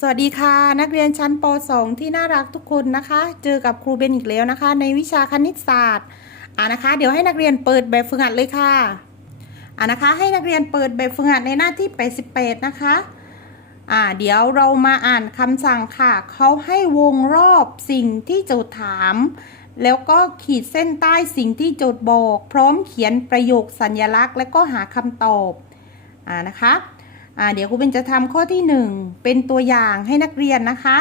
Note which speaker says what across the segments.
Speaker 1: สวัสดีค่ะ นักเรียนชั้นป .2 ที่น่ารักทุกคนนะคะ เจอกับครูเบนอีกแล้วนะคะ ในวิชาคณิตศาสตร์อ่านะคะ เดี๋ยวให้นักเรียนเปิดแบบฝึกหัดเลยค่ะอ่านะคะ ให้นักเรียนเปิดแบบฝึกหัดในหน้าที่ 88 นะคะอ่าเดี๋ยวเรามาอ่านคำสั่งค่ะเขาให้วงรอบสิ่งที่โจทย์ถาม แล้วก็ขีดเส้นใต้สิ่งที่โจทย์บอก พร้อมเขียนประโยคสัญญลักษณ์ และก็หาคำตอบอ่านะคะ อ่าเดี๋ยวครูเบนจะทำข้อที่หนึ่งเป็นตัวอย่างให้นักเรียนนะคะ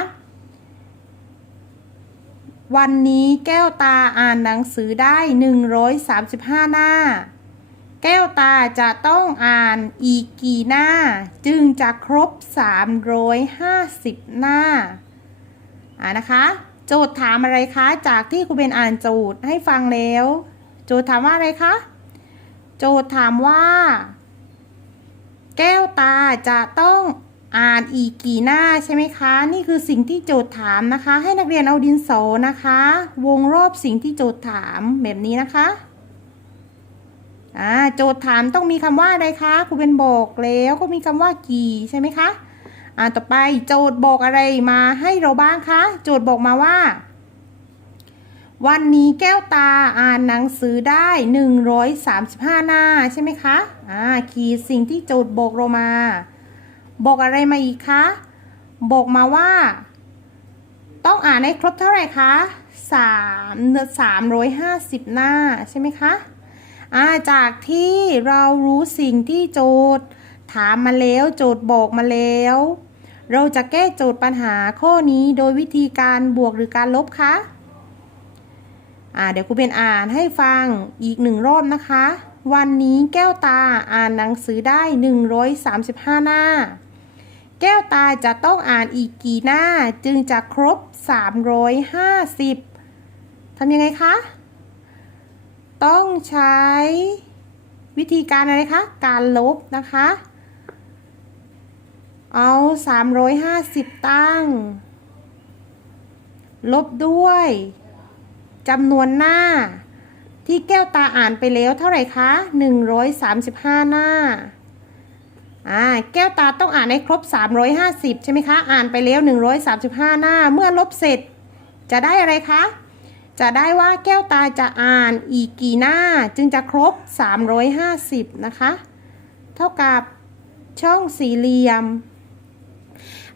Speaker 1: วันนี้แก้วตาอ่านหนังสือได้135หน้า แก้วตาจะต้องอ่านอีกกี่หน้า จึงจะครบ350หน้าอ่านะคะ โจทย์ถามอะไรคะ จากที่ครูเบนอ่านโจทย์ให้ฟังแล้ว โจทย์ถามว่าอะไรคะ โจทย์ถามว่า แก้วตาจะต้องอ่านอีกกี่หน้าใช่ไหมคะ นี่คือสิ่งที่โจทย์ถามนะคะ ให้นักเรียนเอาดินสอนะคะ วงรอบสิ่งที่โจทย์ถามแบบนี้นะคะอ่าโจทย์ถามต้องมีคำว่าอะไรคะครูเป็นบอกแล้วก็มีคำว่ากี่ใช่ไหมคะอ่าต่อไปโจทย์บอกอะไรมาให้เราบ้างคะ โจทย์บอกมาว่า วันนี้แก้วตาอ่านหนังสือได้ 135 หน้าใช่ไหมคะ อ่า ขีดสิ่งที่โจทย์บอกเรามา บอกอะไรมาอีกคะ บอกมาว่า ต้องอ่านให้ครบเท่าไหร่คะ3 350 หน้าใช่ไหมคะ อ่า จากที่เรารู้สิ่งที่โจทย์ ถามมาแล้วโจทย์บอกมาแล้ว เราจะแก้โจทย์ปัญหาข้อนี้โดยวิธีการบวกหรือการลบคะ อ่าเดี๋ยวครูเป็นอ่านให้ฟังอีกหนึ่งรอบนะคะ วันนี้แก้วตาอ่านหนังสือได้ 135 หน้า แก้วตาจะต้องอ่านอีกกี่หน้าจึงจะครบ 350ทำยังไงคะ ต้องใช้วิธีการอะไรคะ การลบนะคะ เอา 350 ตั้ง ลบด้วย จำนวนหน้า ที่แก้วตาอ่านไปแล้วเท่าไหร่คะ 135 หน้าอ่าแก้วตาต้องอ่านให้ครบ 350 ใช่ไหมคะ อ่านไปแล้ว 135 หน้า เมื่อลบเสร็จ จะได้อะไรคะ จะได้ว่าแก้วตาจะอ่านอีกกี่หน้า จึงจะครบ 350 นะคะ เท่ากับช่องสี่เหลี่ยม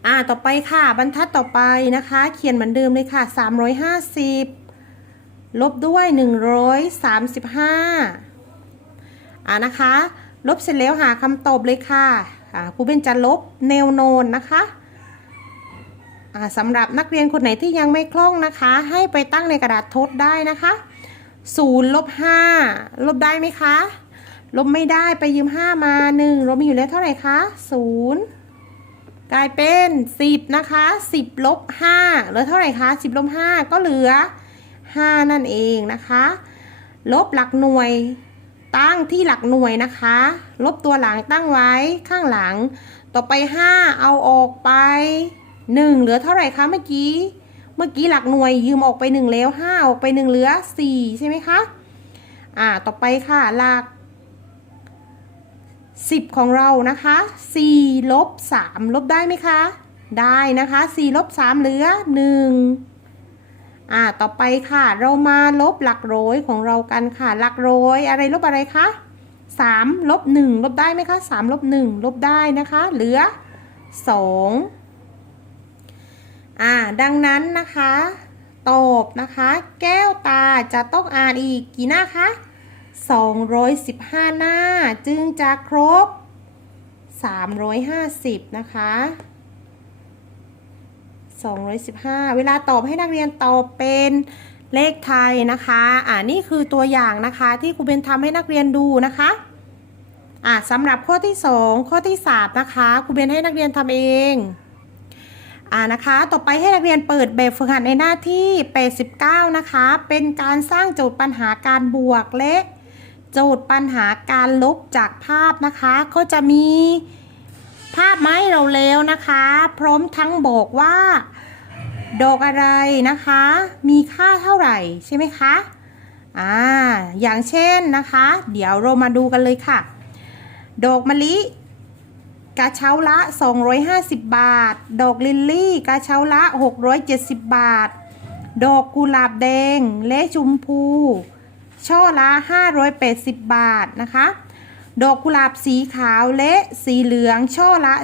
Speaker 1: อ่า ต่อไปค่ะ บรรทัดต่อไปนะคะ เขียนเหมือนเดิมเลยค่ะ 350 ลบด้วย 135อ่านะคะ ลบเสร็จแล้วหาคำตอบเลยค่ะอ่าครูเบนจะลบแนวโนนนะคะอ่าสำหรับนักเรียนคนไหนที่ยังไม่คล่องนะคะ ให้ไปตั้งในกระดาษทดได้นะคะ0ลบ5ลบได้ไหมคะ ลบไม่ได้ไปยืม 5 มา1เรามีอยู่แล้วเท่าไหร่คะ0กลายเป็น 10 นะคะ 10ลบ5เหลือเท่าไหร่คะ 10ลบ5ก็เหลือ 5 นั่นเองนะคะ ลบหลักหน่วยตั้งที่หลักหน่วยนะคะ ลบตัวหลังตั้งไว้ข้างหลัง ต่อไป 5 เอาออกไป 1 เหลือเท่าไหร่คะเมื่อกี้ เมื่อกี้หลักหน่วยยืมออกไป 1 แล้ว 5 ออกไป 1 เหลือ 4 ใช่ไหมคะ อ่า ต่อไปค่ะหลัก 10 ของเรานะคะ4ลบ3ลบได้ไหมคะ ได้นะคะ4ลบ3เหลือ 1 อ่าต่อไปค่ะ เรามาลบหลักร้อยของเรากันค่ะ หลักร้อยอะไรลบอะไรคะ3ลบ1ลบได้ไหมคะ3ลบ1ลบได้นะคะ เหลือ 2 อ่า ดังนั้นนะคะ ตอบนะคะ แก้วตาจะต้องอ่านอีกกี่หน้าคะ215 หน้า จึงจะครบ 350 นะคะ 215 เวลาตอบให้นักเรียนตอบเป็นเลขไทยนะคะ อ่านี่คือตัวอย่างนะคะที่ครูเบนทำให้นักเรียนดูนะคะ อ่าสำหรับข้อที่ 2 ข้อที่3นะคะครูเบนให้นักเรียนทำเอง อ่านะคะ ต่อไปให้นักเรียนเปิดแบบฝึกหัดในหน้าที่ 89 นะคะ เป็นการสร้างโจทย์ปัญหาการบวกและโจทย์ปัญหาการลบจากภาพนะคะก็จะมีภาพไม้เราแล้วนะคะ พร้อมทั้งบอกว่า ดอกอะไรนะคะ มีค่าเท่าไหร่ใช่ไหมคะอ่าอย่างเช่นนะคะ เดี๋ยวเรามาดูกันเลยค่ะ ดอกมะลิกระเช้าละ 250 บาท ดอกลิลลี่กระเช้าละ 670 บาท ดอกกุหลาบแดงและชมพู ช่อละ 580 บาทนะคะ ดอกกุหลาบสีขาวและสีเหลืองช่อละ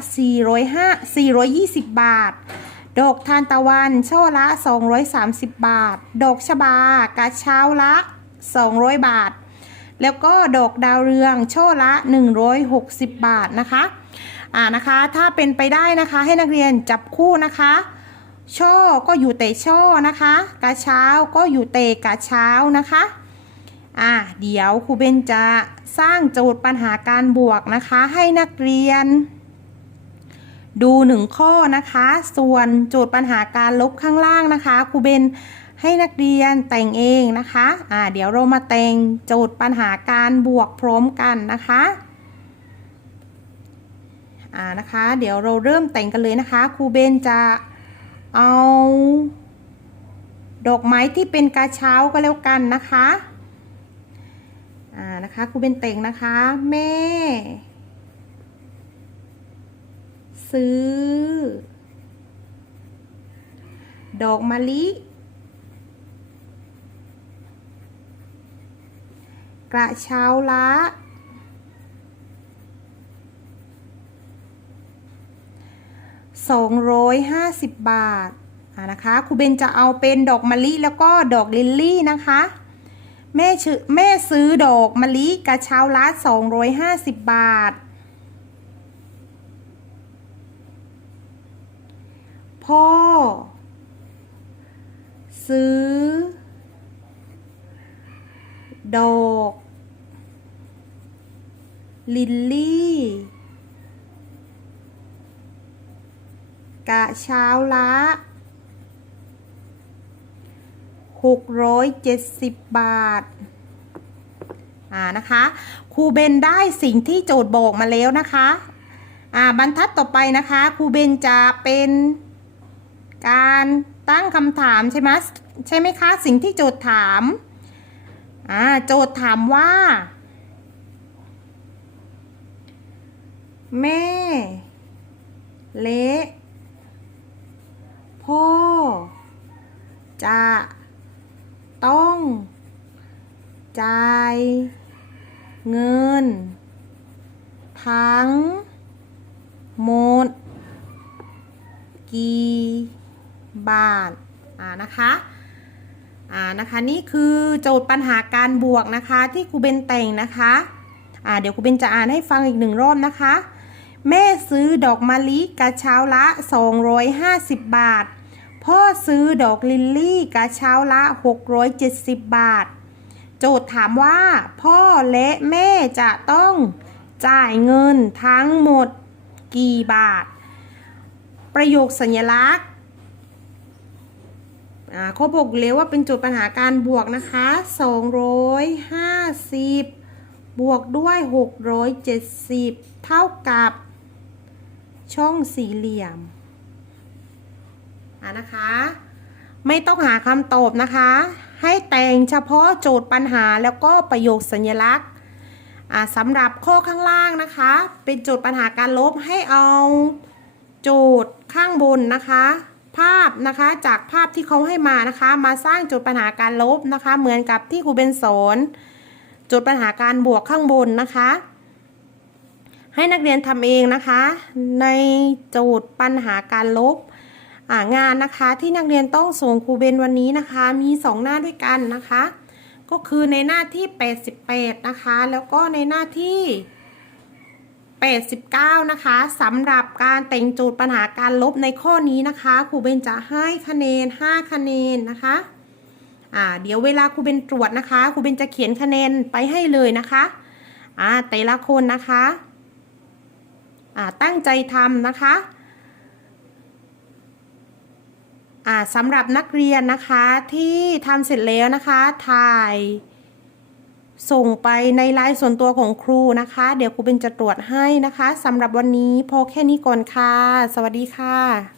Speaker 1: 405 420 บาท ดอกทานตะวันช่อละ 230 บาท ดอกชบากระเช้าละ 200 บาท แล้วก็ดอกดาวเรืองช่อละ 160 บาทนะคะอ่านะคะถ้าเป็นไปได้นะคะให้นักเรียนจับคู่นะคะ ช่อก็อยู่เตะช่อนะคะ กระเช้าก็อยู่เตะกระเช้านะคะอ่าเดี๋ยวครูเบนจะสร้างโจทย์ปัญหาการบวกนะคะ ให้นักเรียน ดูหนึ่งข้อนะคะ ส่วนโจทย์ปัญหาการลบข้างล่างนะคะครูเบนให้นักเรียนแต่งเองนะคะอ่าเดี๋ยวเรามาแต่งโจทย์ปัญหาการบวกพร้อมกันนะคะอ่านะคะ เดี๋ยวเราเริ่มแต่งกันเลยนะคะครูเบนจะเอาดอกไม้ที่เป็นกระเช้าก็แล้วกันนะคะ อ่านะคะครูเบนแต่งนะคะ แม่ ซื้อ ดอกมะลิ กระเช้าละสองร้อยห้าสิบบาทนะคะครูเบนจะเอาเป็นดอกมะลิแล้วก็ดอกลิลลี่นะคะ แม่ชื่อแม่ซื้อดอกมะลิกระเช้าละสองร้อยห้าสิบบาท พ่อ ซื้อ ดอก ลิลลี่ กะเช้าละหกร้อยเจ็ดสิบบาทอ่านะคะครูเบนได้สิ่งที่โจทย์บอกมาแล้วนะคะ อ่าบรรทัดต่อไปนะคะครูเบนจะเป็น การตั้งคำถามใช่ไหมใช่ไหมคะ สิ่งที่โจทย์ถามอ่าโจทย์ถามว่า แม่ เละ พ่อ จะ ต้อง จ่าย เงิน ทั้งหมดกี่ บาทอ่านะคะอ่านะคะนี่คือโจทย์ปัญหาการบวกนะคะที่ครูเบนแต่งนะคะอ่าเดี๋ยวครูเบนจะอ่านให้ฟังอีกหนึ่งรอบนะคะ แม่ซื้อดอกมะลิกระเช้าละ 250 บาท พ่อซื้อดอกลิลลี่กระเช้าละ 670 บาท โจทย์ถามว่า พ่อและแม่จะต้องจ่ายเงินทั้งหมดกี่บาท ประโยคสัญลักษณ์ เขาบอกเลยว่าเป็นโจทย์ปัญหาการบวกนะคะ 250 บวกด้วย 670 เท่ากับช่องสี่เหลี่ยมอ่านะคะ ไม่ต้องหาคำตอบนะคะ ให้แต่งเฉพาะโจทย์ปัญหาแล้วก็ประโยคสัญลักษณ์สำหรับข้อข้างล่างนะคะ เป็นโจทย์ปัญหาการลบให้เอาโจทย์ข้างบนนะคะ ภาพนะคะจากภาพที่เขาให้มานะคะ มาสร้างจทย์ปัญหาการลบนะคะ เหมือนกับที่ครูเบนสอนจทย์ปัญหาการบวกข้างบนนะคะ ให้นักเรียนทำเองนะคะ ในจทย์ปัญหาการลบงานนะคะที่นักเรียนต้องส่งครูเบนวันนี้นะคะ มี 2 หน้าด้วยกันนะคะ ก็คือในหน้าที่ 88 นะคะ แล้วก็ในหน้าที่ 89 นะคะสำหรับการแต่งโจทย์ปัญหาการลบในข้อนี้นะคะครูเบนจะให้คะแนน 5 คะแนนนะคะอ่าเดี๋ยวเวลาครูเบนตรวจนะคะครูเบนจะเขียนคะแนนไปให้เลยนะคะอ่าแต่ละคนนะคะอ่าตั้งใจทำนะคะอ่าสำหรับนักเรียนนะคะที่ทำเสร็จแล้วนะคะถ่าย ส่งไปในไลน์ส่วนตัวของครูนะคะ เดี๋ยวครูเป็นจะตรวจให้นะคะสำหรับวันนี้พอแค่นี้ก่อนค่ะ สวัสดีค่ะ